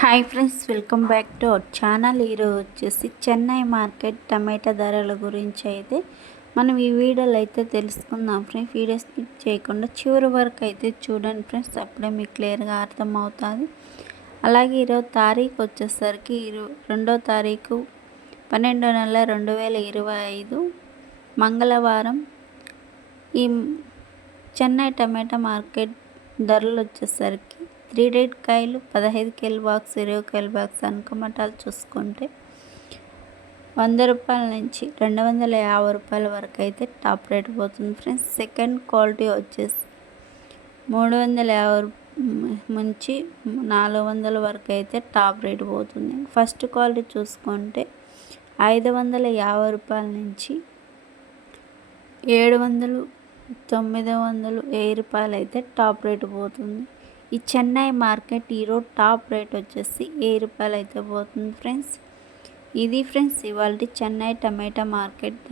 Hi friends welcome back to our channel. ఈరోజు వచ్చేసి Chennai market టమాటా ధరల గురించి అయితే మనం ఈ వీడియోలో అయితే తెలుసుకుందాం ఫ్రెండ్స్. వీడియో స్కిప్ చేయకుండా చివరి వరకు అయితే చూడండి ఫ్రెండ్స్. అప్పుడే మీకు క్లియర్గా అర్థమవుతుంది. అలాగే ఈరోజు తారీఖు వచ్చేసరికి ఇరు రెండో తారీఖు పన్నెండో నెల రెండు వేల ఇరవై ఐదు మంగళవారం. ఈ చెన్నై టమాటా మార్కెట్ ధరలు వచ్చేసరికి త్రీ డేట్ కాయలు పదహైదు కేల బాక్స్ ఇరవై కేల బాక్స్ అనుకమటాలు చూసుకుంటే వంద రూపాయల నుంచి రెండు వందల యాభై రూపాయల వరకు అయితే టాప్ రేట్ పోతుంది ఫ్రెండ్స్. సెకండ్ క్వాలిటీ వచ్చేసి మూడు వందల యాభై నుంచి నాలుగు వందల వరకు అయితే టాప్ రేట్ పోతుంది. ఫస్ట్ క్వాలిటీ చూసుకుంటే ఐదు వందల యాభై రూపాయల నుంచి ఏడు వందలు తొమ్మిది వందలు వెయ్యి రూపాయలు అయితే టాప్ రేట్ పోతుంది. ఈ చెన్నై మార్కెట్ ఈరోజు టాప్ రేట్ వచ్చేసి వెయ్యి రూపాయలు అయితే పోతుంది ఫ్రెండ్స్. ఇది ఫ్రెండ్స్ ఇవాళ చెన్నై టమాటా మార్కెట్